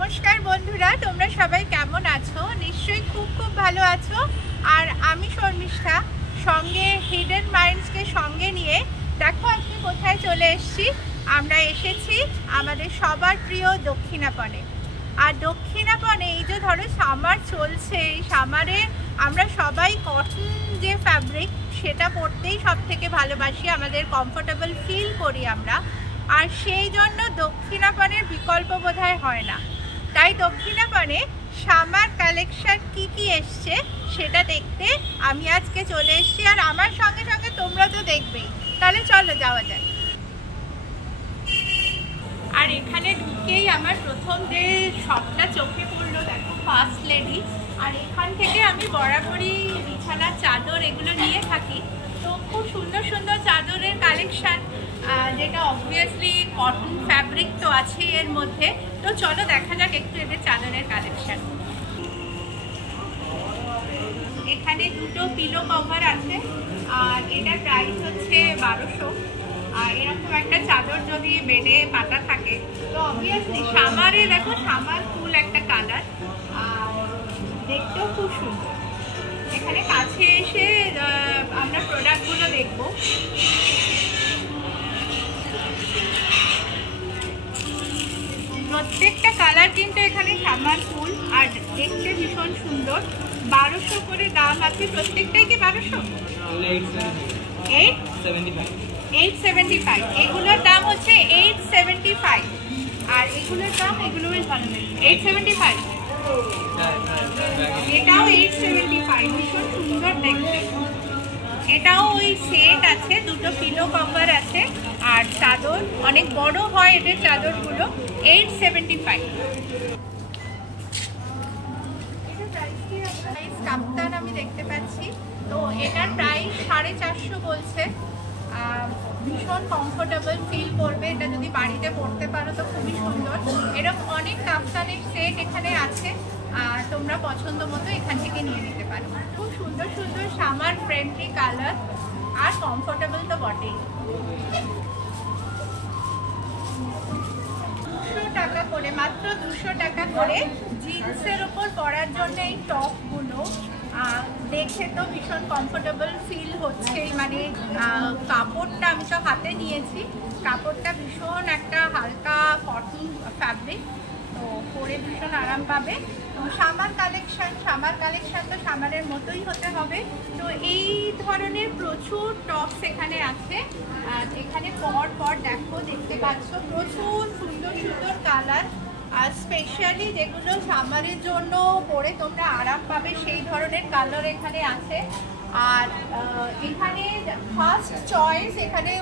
নমস্কার বন্ধুরা, তোমরা সবাই কেমন আছো? নিশ্চয়ই খুব ভালো আছো। আর আমি শর্মিষ্ঠা, সঙ্গে হিডেন মাইন্ডসকে সঙ্গে নিয়ে দেখো আজকে কোথায় চলে এসেছি। আমরা এসেছি আমাদের সবার প্রিয় দক্ষিণাপনে। আর দক্ষিণাপনে এই যে ধরো সামার চলছে, এই সামারে আমরা সবাই কটন যে ফ্যাব্রিক সেটা পরতেই সব থেকে ভালোবাসি, আমাদের কমফোর্টেবল ফিল করি আমরা। আর সেই জন্য দক্ষিণাপনের বিকল্প বোধহয় হয় না। তাই দক্ষিণাপনে সামার কালেকশন কি এসছে সেটা দেখতে আমি আজকে চলে এসেছি। আর আমার সঙ্গে সঙ্গে তোমরা তো দেখবেই। তাহলে চলো যাওয়া যায়। আর এখানে ঢুকেই আমার প্রথম যে শপটা চোখে পড়লো, দেখো ফার্স্ট লেডি। আর এখান থেকে আমি বরাবরই বিছানার চাদর এগুলো নিয়ে থাকি। তো খুব সুন্দর সুন্দর চাদরের কালেকশান, যেটা অবভিয়াসলি কটন ফ্যাব্রিক তো আছে এর মধ্যে। তো চলো দেখা যাক একটু এদের চাদরের কালেকশান। এখানে দুটো পিলো কভার আছে আর এটার প্রাইস হচ্ছে 1200। আর এরকম একটা চাদর যদি বেডে পাতা থাকে তো অবভিয়াসলি সামারে দেখো, সামার ফুল একটা কালার, আর দেখতেও খুব সুন্দর। এখানে কাছে এসে আমরা প্রোডাক্টগুলো দেখবো। প্রত্যেকটা কালার কিন্তু এখানে সামার ফুল আর দেখতে ভীষণ সুন্দর। 1200 করে দাম আছে। প্রত্যেকটাই কি 1200? 875। এগুলোর দাম হচ্ছে 875। আর এগুলোর দাম, এগুলো বেশ ভালো লাগে, 875। এটাও 875, ভীষণ সুন্দর দেখতে। এটাও ওই সেট আছে, দুটো পিলো কভার আছে আর চাদর অনেক বড় হয় এদের চাদরগুলো। 875। কাপ্তান আমি দেখতে পাচ্ছি, তো এটার প্রাইস 450 বলছে। ভীষণ কমফোর্টেবল ফিল করবে এটা যদি বাড়িতে পরতে পারো তো খুবই সুন্দর। এরকম অনেক কাপ্তানের সেট এখানে আছে, তোমরা পছন্দ মতো এখান থেকে নিয়ে নিতে পারো। খুব সুন্দর সুন্দর সামার ফ্রেন্ডলি কালার আর কমফোর্টেবল তো বটেই। 200 টাকা করে, মাত্র 200 টাকা করে জিন্সের ওপর পরার জন্য এই টপগুলো। দেখে তো ভীষণ কমফোর্টেবল ফিল হচ্ছে। মানে কাপড়টা আমি তো হাতে নিয়েছি, কাপড়টা ভীষণ একটা হালকা কটন ফ্যাব্রিক, তো পরে ভীষণ আরাম পাবে। তো সামার কালেকশন তো সামারের মতোই হতে হবে। তো এই ধরনের প্রচুর টপস এখানে আছে। এখানে পর দেখতে পাচ্ছ প্রচুর সুন্দর সুন্দর কালার, আর স্পেশালি যেগুলো সামারের জন্য পরে তোমরা আরাম পাবে সেই ধরনের কালার এখানে আছে। আর এখানে ফার্স্ট চয়েস, এখানে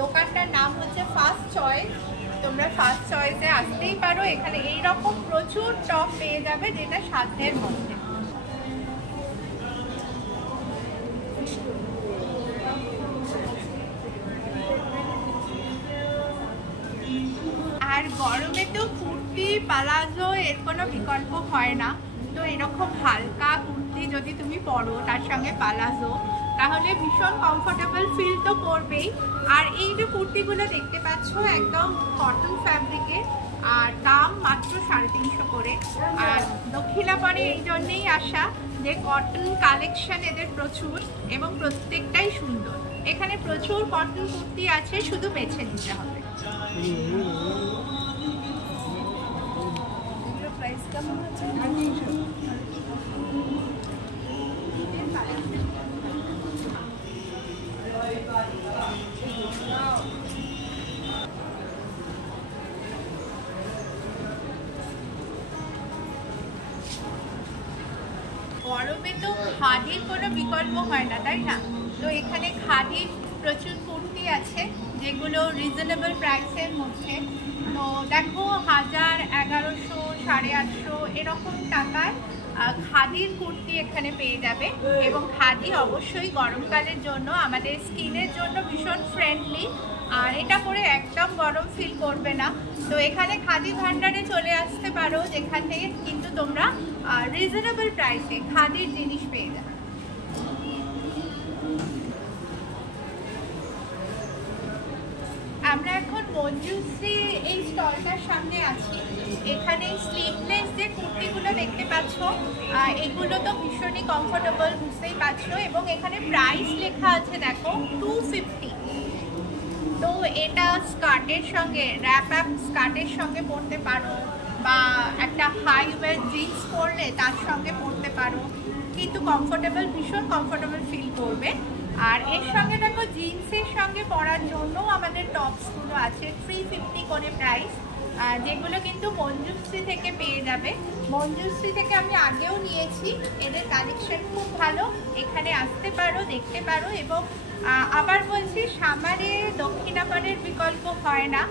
দোকানটার নাম হচ্ছে ফার্স্ট চয়েস। তোমরা ফার্স্ট চয়েসে আসতেই পারো। এখানে এইরকম প্রচুর টপ পেয়ে যাবে যেটা সাধ্যের মধ্যে। আর গরমে তো কুর্তি পালাজো এর কোনো বিকল্প হয় না। তো এরকম হালকা কুর্তি যদি তুমি পরো তার সঙ্গে পালাজো, তাহলে ভীষণ কমফোর্টেবল ফিল তো করবেই। আর এই যে কুর্তিগুলো দেখতে পাচ্ছ একদম কটন ফ্যাব্রিকের, আর দাম মাত্র 350 করে। আর দক্ষিণাপনে এই জন্যেই আসা যে কটন কালেকশন এদের প্রচুর এবং প্রত্যেকটাই সুন্দর। এখানে প্রচুর কটন কুর্তি আছে, শুধু বেছে নিতে হবে। প্রাইস কেমন আছে? গরমে তো খাদির কোনো বিকল্প হয় না, তাই না? তো এখানে খাদির প্রচুর কুর্তি আছে যেগুলো রিজনেবল প্রাইসের মধ্যে। তো দেখো 1000, 1100, 850 এরকম টাকায় খাদির কুর্তি এখানে পেয়ে যাবে। এবং খাদি অবশ্যই গরমকালের জন্য, আমাদের স্কিনের জন্য ভীষণ ফ্রেন্ডলি, আর এটা পরে একদম গরম ফিল করবে না। তো এখানে খাদি ভান্ডারে চলে আসতে পারো, যেখান থেকে কিন্তু তোমরা রিজনেবল প্রাইসে খাদির জিনিস পেয়ে যাবে। আমরা এখন মঞ্জুশ্রী এই স্টলটার সামনে আছি। এখানে স্লিভলেস যে কুর্তিগুলো দেখতে পাচ্ছ, এগুলো তো ভীষণই কমফোর্টেবল, বুঝতেই পারছো। এবং এখানে প্রাইস লেখা আছে দেখো 250। তো এটা স্কার্টের সঙ্গে, র্যাপ আপ স্কার্টের সঙ্গে পরতে পারো, বা একটা হাই ওয়েট জিন্স পরলে তার সঙ্গে পরতে পারো, কিন্তু কমফোর্টেবল, ভীষণ কমফোর্টেবল ফিল করবে। আর এর সঙ্গে দেখো জিন্সের সঙ্গে পরার জন্য আমাদের টপসগুলো আছে 350 করে প্রাইস, যেগুলো কিন্তু মঞ্জুশ্রী থেকে পেয়ে যাবে। মঞ্জুশ্রী থেকে আমি আগেও নিয়েছি, এদের কালেকশন খুব ভালো, এখানে আসতে পারো, দেখতে পারো। এবং আবার বলছি, সামারে দক্ষিণাপাড়ের বিকল্প হয় না,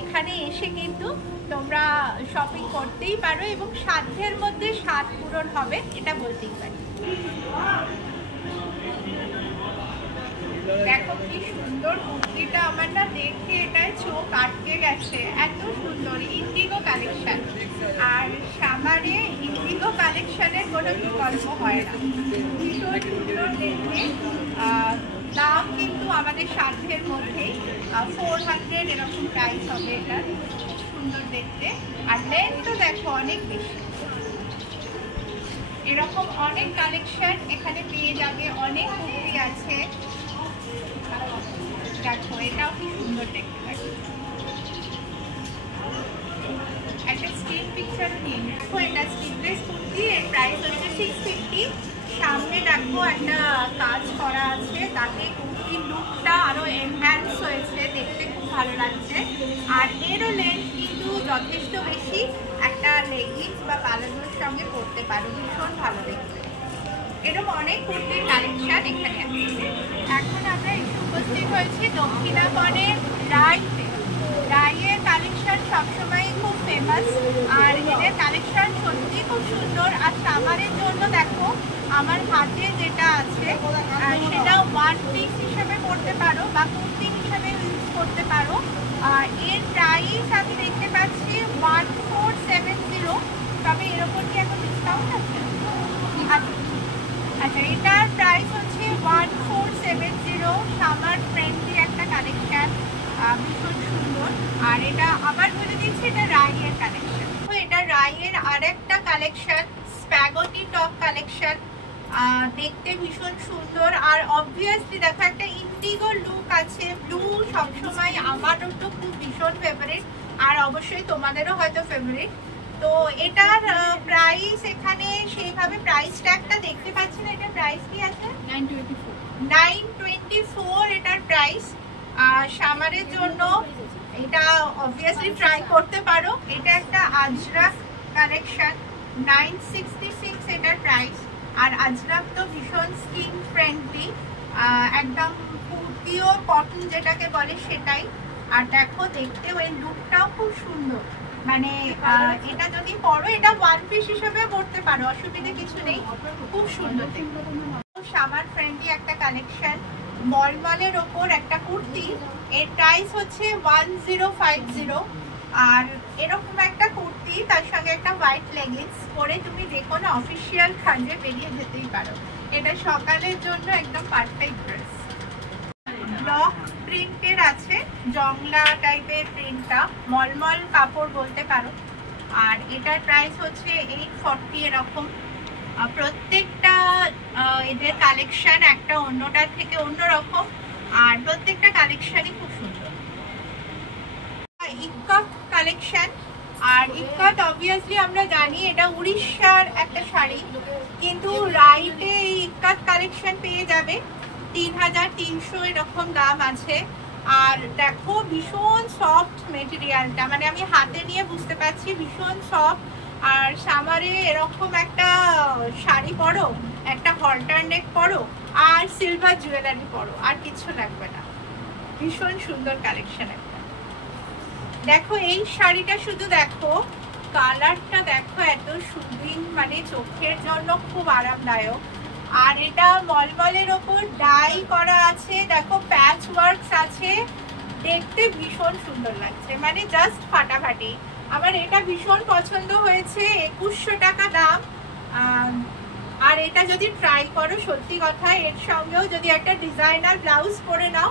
এখানে এসে কিন্তু তোমরা শপিং করতেই পারো এবং সাধ্যের মধ্যে স্বাদ পূরণ হবে, এটা বলতেই পারি। দেখো কি সুন্দর কুর্তিটা, আমার না দেখে এটাই চোখ আটকে গেছে, এত সুন্দর ইন্ডিগো কালেকশন। আর সামারে ইন্ডিগো কালেকশনের কোনো বিকল্প হয় না, ভীষণ সুন্দর দেখতে। দাম কিন্তু আমাদের সাধ্যের মধ্যেই, 400 এরকম প্রাইস হবে এটা, খুব সুন্দর দেখতে। আর লেন্থ তো দেখো অনেক বেশি। এরকম অনেক কালেকশন এখানে পেয়ে যাবে, অনেক কুর্তি আছে। দেখো এটাও কি সুন্দর দেখতে লাগে, একটা স্ক্রিন পিকচারও নিয়ে দেখো। এটা স্লিভলেস কুর্তি, এর প্রাইস হচ্ছে 650। সামনে দেখো একটা কাজ করা আছে, তাতে কুর্তির লুকটা আরো এনহ্যান্স হয়েছে, দেখতে খুব ভালো লাগছে। আর এরও লেন্থ কিন্তু যথেষ্ট বেশি, একটা লেগিংস বা প্লাজোর সঙ্গে পরতে পারো, ভীষণ ভালো দেখতে। এরকম অনেক কুর্তির কালেকশন এখানে আছে। এখন আমরা এসে উপস্থিত হয়েছি দক্ষিণাপনের রাইতে। রাইয়ের কালেকশন সবসময় খুব ফেমাস, আর এদের কালেকশন সত্যি খুব সুন্দর। আর সামারের জন্য দেখো আমার হাতে যেটা আছে সেটা ওয়ান পিস হিসেবে পরতে পারো বা কুর্তি হিসেবে ইউজ করতে পারো। এর প্রাইস আমি দেখতে পাচ্ছি 1470। তবে এর ওপর কি এখন ডিসকাউন্ট আছে? আচ্ছা, এটার প্রাইস হচ্ছে 1470। সামার ফ্রেন্ডলি একটা কালেকশন, ভীষণ সুন্দর। আর এটা আবার বলে দিচ্ছি, এটা রাইয়ের কালেকশন। তো এটা রাইয়ের আরেকটা কালেকশন, স্প্যাগটি টপ কালেকশন, দেখতে ভীষণ সুন্দর। আর অবভিয়াসলি দেখো একটা ইন্ডিগো লুক আছে, ব্লু সবসময় আমারও তো খুব ভীষণ ফেভারিট, আর অবশ্যই তোমাদেরও হয়তো ফেভারিট। তো এটার প্রাইস এখানে সেইভাবে প্রাইস ট্যাগটা দেখতে পাচ্ছি না, এটার প্রাইস কি আছে? 924 এটার প্রাইস। সামারের জন্য এটা অবভিয়াসলি ট্রাই করতে পারো। এটা একটা আজরাক কালেকশন, 966 এটার প্রাইস। আর আজরাক তো ভীষণ স্কিন ফ্রেন্ডলি, একদম কুর্তিও কটন যেটাকে বলে সেটাই। আর দেখো দেখতে ওই লুকটাও খুব সুন্দর, মানে এটা যদি পরো, এটা ওয়ান পিস হিসেবে পরতে পারো, অসুবিধা কিছু নেই, খুব সুন্দর দেখতে। সামার ফ্রেন্ডলি একটা কালেকশন, মলমলের ওপর একটা কুর্তি, এর প্রাইস হচ্ছে 1050। আর এরকম একটা কুর্তি, তার সঙ্গে একটা হোয়াইট লেগিংস পরে তুমি যে কোনো অফিসিয়াল কাজে বেরিয়ে যেতেই পারো। এটা সকালের জন্য একদম পারফেক্ট ড্রেস। ব্লক প্রিন্টের আছে, জংলা টাইপের প্রিন্টটা, মলমল কাপড় বলতে পারো। আর এটার প্রাইস হচ্ছে 840 এরকম। প্রত্যেকটা এদের কালেকশন একটা অন্যটার থেকে অন্যরকম, আর প্রত্যেকটা কালেকশনই খুব সুন্দর। ইক্কত কালেকশন, আর ইক্কত অবভিয়াসলি আমরা জানি এটা উড়িষ্যার একটা শাড়ি, কিন্তু রাইটে এই ইক্কত কালেকশন পেয়ে যাবে 3300 এরকম দাম আছে। আর দেখো ভীষণ সফট মেটেরিয়ালটা, মানে আমি হাতে নিয়ে বুঝতে পারছি ভীষণ সফট। আর সামারে এরকম একটা শাড়ি পরো, একটা হলটার নেক পরো, আর সিলভার জুয়েলারি পরো, আর কিছু লাগবে না। ভীষণ সুন্দর কালেকশন একটা। দেখো এই শাড়িটা শুধু দেখো, কালারটা দেখো এত সুদিং, মানে চোখের জন্য খুব আরামদায়ক। আর এটা মলমলের ওপর ডাই করা আছে, দেখো প্যাচ ওয়ার্কস আছে, দেখতে ভীষণ সুন্দর লাগছে, মানে জাস্ট ফাটাফাটি। আমার এটা ভীষণ পছন্দ হয়েছে, 2100 টাকা দাম। আর এটা যদি ট্রাই করো, সত্যি কথা, এর সঙ্গেও যদি একটা ডিজাইনার ব্লাউজ পরে নাও,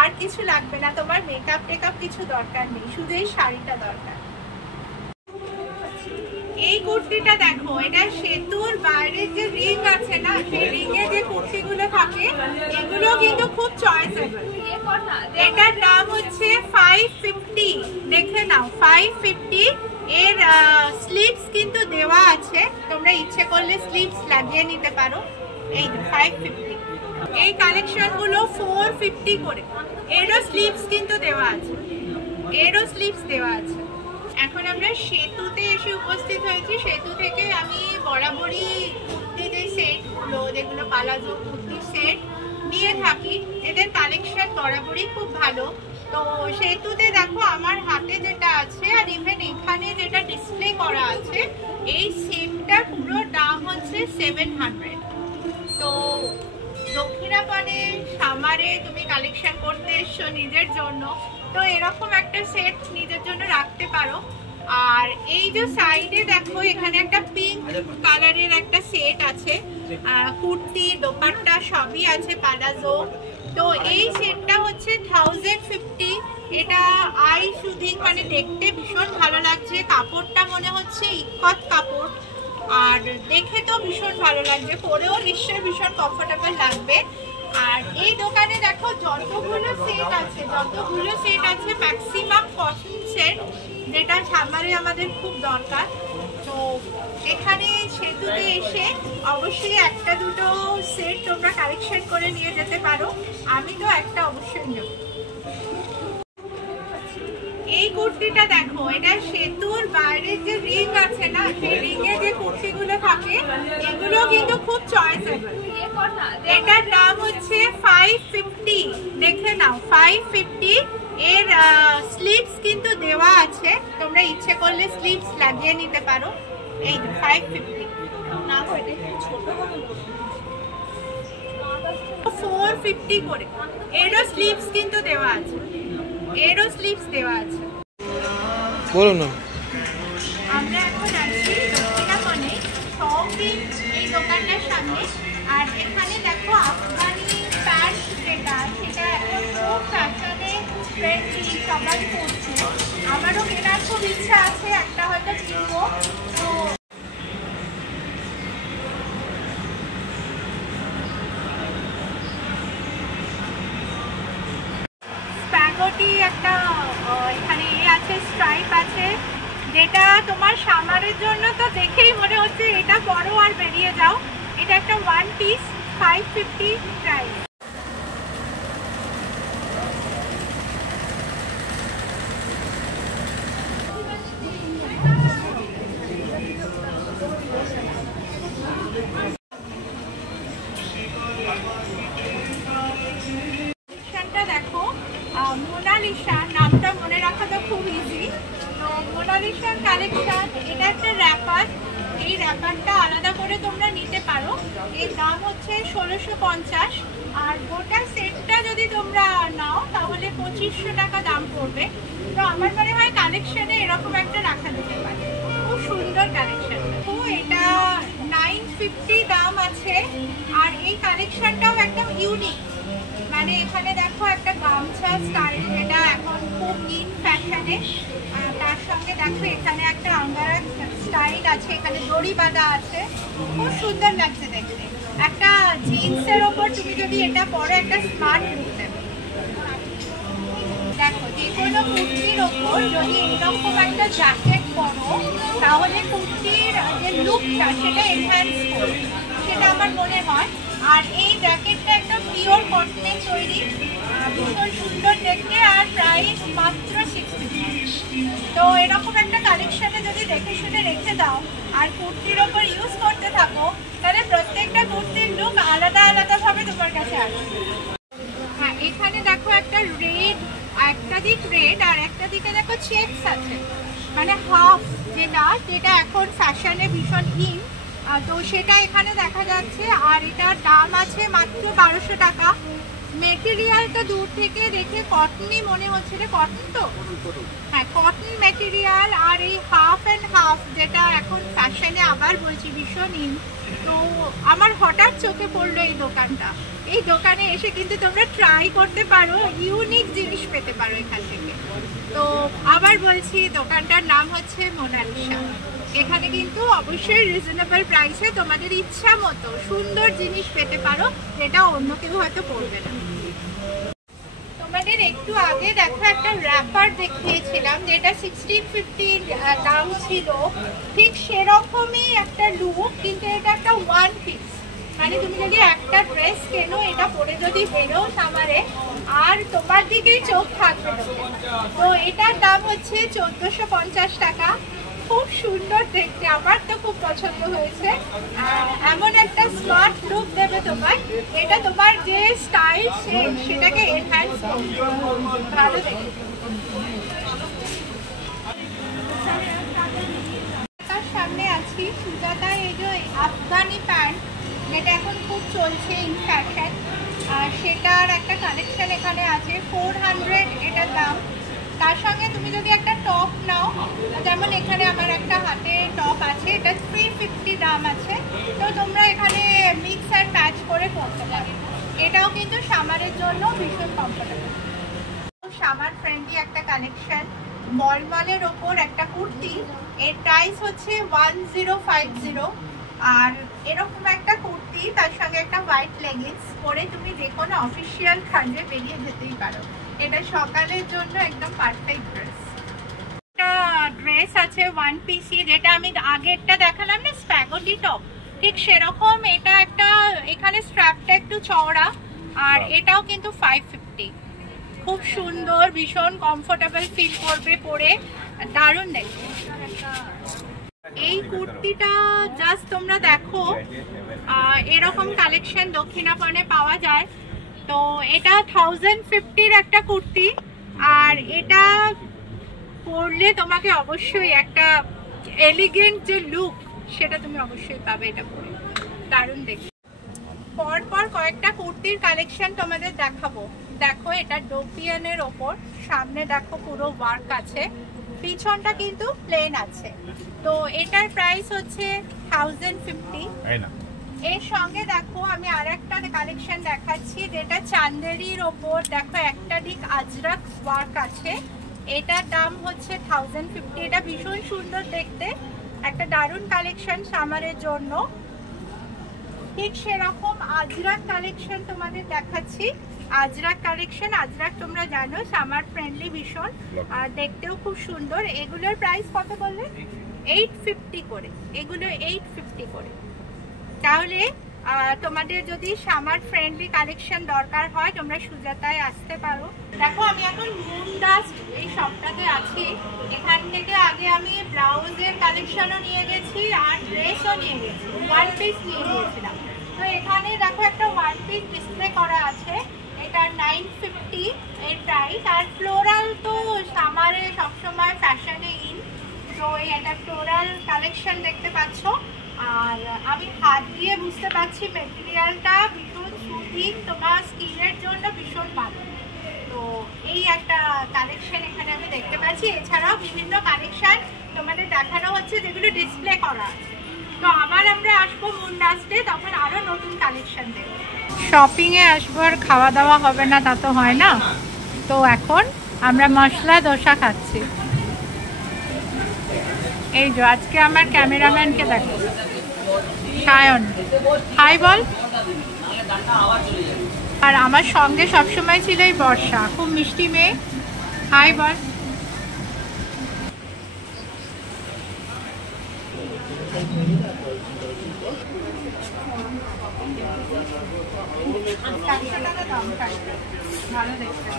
আর কিছু লাগবে না, তোমার মেকআপ টেকআপ কিছু দরকার নেই, শুধু এই শাড়িটা দরকার। এই কুর্তিটা দেখো, এটা সেতুর বাইরে যে রিং আছে না, সেই রিং এ যে কুর্তিগুলো থাকে এগুলো কিন্তু খুব চয়েসেবল। এটার দাম হচ্ছে 550, দেখে নাও 550। এর স্লিভস কিন্তু দেওয়া আছে, তোমরা ইচ্ছে করলে স্লিভস লাগিয়ে নিতে পারো। এই 550। এই কালেকশন গুলো 450 করে। এরও স্লিভস কিন্তু দেওয়া আছে, এরও স্লিভস দেওয়া আছে। এখন আমরা সেতুতে এসে উপস্থিত হয়েছি। সেতু থেকে আমি বরাবরই কুর্তি যে সেটগুলো, যেগুলো পালাজো কুর্তি সেট নিয়ে থাকি, এদের কালেকশন বরাবরই খুব ভালো। তো সেতুতে দেখো আমার হাতে যেটা আছে, আর ইভেন এখানে যেটা ডিসপ্লে করা আছে, এই সেটটা পুরো দাম হচ্ছে 700। তো দক্ষিণাপনে সামারে তুমি কালেকশন করতে এসছো নিজের জন্য, তো এরকম একটা সেট নিজের জন্য রাখতে পারো। আর এই যে সাইডে দেখো, এখানে একটা পিঙ্ক কালারের একটা সেট আছে, কুর্তি দোপাট্টা সবই আছে পালাজো। তো এই সেটটা হচ্ছে 1050। এটা আই সুদিং, মানে দেখতে ভীষণ ভালো লাগছে। কাপড়টা মনে হচ্ছে ইকত কাপড়, আর দেখে তো ভীষণ ভালো লাগছে, পরেও নিশ্চয়ই ভীষণ কমফোর্টেবল লাগবে। আর এই দোকানে দেখো যতগুলো সেট আছে ম্যাক্সিমাম কটন সেট, যেটা সামারে আমাদের খুব দরকার। তো এখানে সেতুতে এসে অবশ্যই একটা দুটো সেট তোমরা কালেকশন করে নিয়ে যেতে পারো। আমি তো একটা অবশ্যই নেব। এই কুর্তিটা দেখো, এটা সেতুর বাইরে যে রিং আছে না, সেই রিং এ যে কুর্তিগুলো থাকে এগুলো কিন্তু খুব চয়েসেবল। এটার দাম হচ্ছে 550, দেখে নাও 550। এর স্লিভস কিন্তু দেওয়া আছে, তোমরা ইচ্ছে করলে স্লিভস লাগিয়ে নিতে পারো। এই 550 না, 450 করে। এরও স্লিভস কিন্তু দেওয়া আছে, এরও স্লিভস দেওয়া আছে। বলো না। আমরা এখন আছি দক্ষিণাপনে শপিং এই দোকানটার সামনে। আর এখানে দেখো আফগানি প্যান্ট যেটা, সেটা এখন খুব ফ্যাশনে ট্রেন্ডি, সবাই পরছে। আমারও কেনার খুব ইচ্ছা আছে, একটা হয়তো কিনবো। তো স্প্যাগটি একটা এখানে আছে, স্ট্রাইপ আছে, যেটা তোমার সামারের জন্য তো দেখেই মনে হচ্ছে এটা বড় আর বেরিয়ে যাও। এটা একটা ওয়ান পিস, 550 প্রাইস। দেখো মোনালিসা, নামটা মনে রাখা তো খুব ইজি। তো মোনালিসার কালেকশন, এটা একটা র্যাপার। এই র্যাপারটা আলাদা করে তোমরা নিতে পারো। এর দাম হচ্ছে 1650। আর গোটা সেটটা যদি তোমরা নাও তাহলে 2500 টাকা দাম পড়বে। তো আমার মনে হয় কালেকশনে এরকম একটা রাখা যেতে পারে, খুব সুন্দর কালেকশন। তো এটা 950 দাম আছে। আর এই কালেকশনটাও একদম ইউনিক, মানে এখানে দেখো একটা গামছা স্টাইল, যেটা এখন খুব ইন ফ্যাশনে। তার সঙ্গে দেখো এখানে একটা আঙ্গারা স্টাইল আছে, এখানে দড়ি বাঁধা আছে, খুব সুন্দর লাগছে দেখতে। একটা জিন্সের ওপর তুমি যদি এটা পরো, একটা স্মার্ট লুক দেবে। দেখো যে কোনো কুর্তির ওপর যদি এরকম একটা জ্যাকেট পরো, তাহলে কুর্তির যে লুকটা সেটা এনহ্যান্স করবে, সেটা আমার মনে হয়। আর এই জ্যাকেটটা একটা পিওর কটনের তৈরি, ভীষণ সুন্দর দেখতে। আর প্রাইস মাত্র 60। তো এরকম একটা কালেকশনে যদি দেখে শুনে রেখে দাও আর কুর্তির ওপর ইউজ করতে থাকো, তাহলে প্রত্যেকটা কুর্তির লুক আলাদা আলাদাভাবে তোমার কাছে আসবে। হ্যাঁ, এখানে দেখো একটা রেড, একটা দিক রেড আর একটা দিকে দেখো চেকস আছে, মানে হাফ, যেটা এখন ফ্যাশনে ভীষণ ইন। তো সেটা এখানে দেখা যাচ্ছে। আর এটার দাম আছে মাত্র 1200 টাকা। মেটেরিয়ালটা দূর থেকে দেখে কটনই মনে হচ্ছে, রে কটন তো? হ্যাঁ, কটন মেটেরিয়াল। আর এই হাফ অ্যান্ড হাফ, যেটা এখন ফ্যাশনে আবার বলছি ভীষণ ইন। তো আমার হঠাৎ চোখে পড়লো এই দোকানটা। এই দোকানে এসে কিন্তু তোমরা ট্রাই করতে পারো, ইউনিক জিনিস পেতে পারো এখান থেকে। তো আবার বলছি, দোকানটার নাম হচ্ছে মোনালিসা। এখানে কিন্তু অবশ্যই রিজনেবল প্রাইসে তোমাদের ইচ্ছা মতো সুন্দর জিনিস পেতে পারো, যেটা অন্য কেউ হয়তো পড়বে না। তোমাদের একটু আগে দেখো একটা র্যাপার দেখিয়েছিলাম যেটা 1650 দাম ছিল, ঠিক সেরকমই একটা লুক, কিন্তু এটা একটা ওয়ান পিস। মানে তুমি যদি একটা ড্রেস কেনো, এটা পরে যদি বেরো সামারে, আর তোমার দিকেই চোখ থাকবে না। তো এটার দাম হচ্ছে 1450 টাকা। খুব সুন্দর দেখতে, আমার তো খুব পছন্দ হয়েছে। এমন একটা স্মার্ট লুক দেবে তোমার, এটা তোমার যে স্টাইল সেটাকে এনহ্যান্স করবে, ভালো দেখে। তার সামনে আছি সুজাতা, এই যে আফগানি প্যান্ট যেটা এখন খুব চলছে ইন ফ্যাশন, সেটার একটা কালেকশন এখানে আছে। 400 এটার দাম। তার সঙ্গে তুমি যদি একটা টপ নাও, যেমন এখানে আমার একটা হাতে টপ আছে, এটা 350 দাম আছে। তো তোমরা এখানে মিক্স অ্যান্ড ম্যাচ করে পরতে পারো। এটাও কিন্তু সামারের জন্য ভীষণ কমফোর্টেবল। সামার ফ্রেন্ডলি একটা কালেকশন, মলমলের ওপর একটা কুর্তি, এর প্রাইস হচ্ছে 1050। আর এরকম একটা কুর্তি, তার সঙ্গে একটা হোয়াইট লেগিংস পরে তুমি যে কোনো অফিসিয়াল কাজে বেরিয়ে যেতেই পারো। এটা সকালের জন্য একদম পারফেক্ট ড্রেস। একটা ড্রেস আছে ওয়ান পিসি, যেটা আমি আগেরটা দেখালাম না স্প্যাগেটি টপ, ঠিক সেরকম। এটা একটা, এখানে স্ট্র্যাপটা একটু চওড়া, আর এটাও কিন্তু 550। খুব সুন্দর, ভীষণ কমফোর্টেবল ফিল করবে পরে, দারুণ দেখবে। এই কুর্তিটা জাস্ট তোমরা দেখো, এরকম কালেকশন দক্ষিণাপনে পাওয়া যায়। তো এটা 1050-র একটা কুর্তি, আর এটা পরলে তোমাকে অবশ্যই একটা এলিগেন্ট যে লুক সেটা তুমি অবশ্যই পাবে এটা পরে, দারুণ দেখবে। পরপর কয়েকটা কুর্তির কালেকশন তোমাদের দেখাবো। দেখো এটা ডোপিয়ানের ওপর, সামনে দেখো পুরো ওয়ার্ক আছে, পিছনটা কিন্তু প্লেন আছে। তো এটার প্রাইস হচ্ছে 1050। এর সঙ্গে দেখো আমি আর একটা কালেকশন দেখাচ্ছি, যেটা চান্দেরির ওপর দেখো একটা দিক আজরাক ওয়ার্ক আছে, এটার দাম হচ্ছে 1050। এটা ভীষণ সুন্দর দেখতে, একটা দারুণ কালেকশন সামারের জন্য। ঠিক সেরকম আজরাক কালেকশন তোমাদের দেখাচ্ছি। আজরাক কালেকশন, আজরাক তোমরা জানো সামার ফ্রেন্ডলি ভীষণ, আর দেখতেও খুব সুন্দর। এগুলোর প্রাইস কত বললে? 850 করে, এগুলো 850 করে। তাহলে তোমাদের যদি সামার ফ্রেন্ডলি কালেকশন দরকার হয়, তোমরা সুজাতায় আসতে পারো। দেখো আমি এখন মুন ডাস্ট এই শপটাতে আছি। এখান থেকে আগে আমি ব্লাউজের কালেকশনও নিয়ে গেছি, আর ড্রেসও নিয়ে গেছি, ওয়ান পিস নিয়ে গিয়েছিলাম। তো এখানে দেখো একটা ওয়ান পিস ডিসপ্লে করা আছে, এটা 950 এর প্রাইস। আর ফ্লোরাল তো সামারে সবসময় ফ্যাশনে ইন, তো এটা ফ্লোরাল কালেকশন দেখতে পাচ্ছ। আর আমি হাত দিয়ে বুঝতে পারছি মেটেরিয়ালটা ভীষণ সুতিং, তোমার স্কিনের জন্য ভীষণ ভালো। তো এই একটা কালেকশন এখানে আমি দেখতে পাচ্ছি। এছাড়াও বিভিন্ন কালেকশন তোমাদের দেখানো হচ্ছে যেগুলো ডিসপ্লে করা আছে। তো আবার আমরা আসবো মুন ডাস্টে, তখন আরো নতুন কালেকশন দেখবো। শপিংয়ে আসবো আর খাওয়া দাওয়া হবে না তা তো হয় না। তো এখন আমরা মশলা দোসা খাচ্ছি। এই যে আজকে আমার ক্যামেরাম্যানকে দেখো, সায়ন, হাই বল। আর আমার সঙ্গে সবসময় ছিল এই বর্ষা, খুব মিষ্টি মেয়ে, হাই বল। ভালো দেখতে,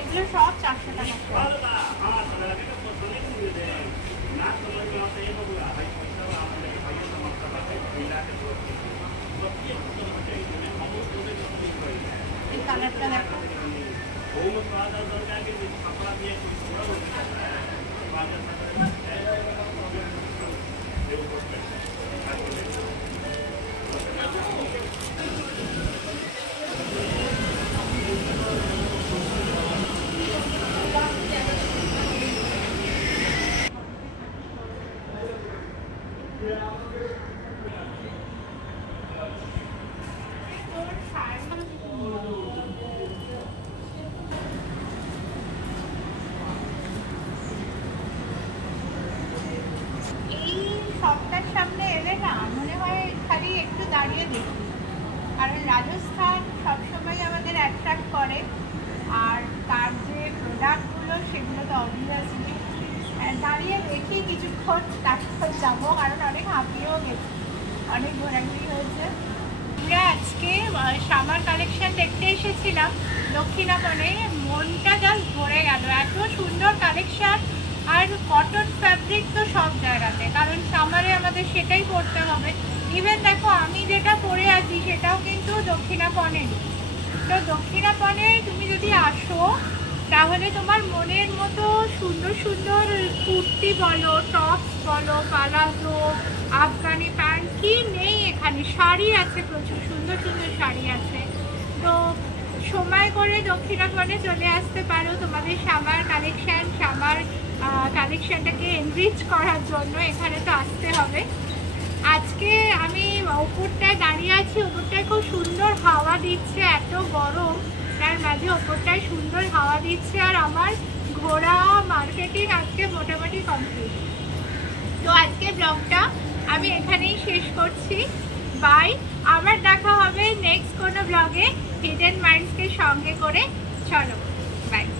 এগুলো সব 400 টাকা। এই কালারটা দেখো, দাঁড়িয়ে দেখি, কারণ রাজস্থান সবসময় আমাদের অ্যাট্রাক্ট করে। আর তার যে প্রোডাক্টগুলো সেগুলো তো অবভিয়াসলি দাঁড়িয়ে দেখি কিছুক্ষণ, তারপর যাবো, কারণ অনেক হাঁপিয়েও গেছি, অনেক ঘোরাঘুরি হয়েছে। আমরা আজকে সামার কালেকশন দেখতে এসেছিলাম দক্ষিণাপনে, মনটা জাস্ট ভরে গেল, এত সুন্দর কালেকশন। আর কটন ফ্যাব্রিক তো সব জায়গাতে, কারণ সামারে আমাদের সেটাই পরতে হবে। ইভেন দেখো আমি যেটা পরে আছি সেটাও কিন্তু দক্ষিণাপনেরই। তো দক্ষিণাপনে তুমি যদি আসো তাহলে তোমার মনের মতো সুন্দর সুন্দর কুর্তি বলো, টপস বলো, পালাজো, আফগানি প্যান্ট, কি নেই এখানে, শাড়ি আছে, প্রচুর সুন্দর সুন্দর শাড়ি আছে। তো সময় করে দক্ষিণাপনে চলে আসতে পারো তোমাদের সামার কালেকশনটাকে এনরিচ করার জন্য, এখানে তো আসতে হবে। আজকে আমি ওপরটায় দাঁড়িয়ে আছি, ওপরটায় খুব সুন্দর হাওয়া দিচ্ছে, এত গরম তার মাঝে ওপরটায় সুন্দর হাওয়া দিচ্ছে। আর আমার ঘোরা মার্কেটিং আজকে মোটামুটি কমপ্লিট। তো আজকে ব্লগটা আমি এখানেই শেষ করছি, বাই। আবার দেখা হবে নেক্সট কোনো ব্লগে হিডেন মাইন্ডসকে সঙ্গে করে। চলো।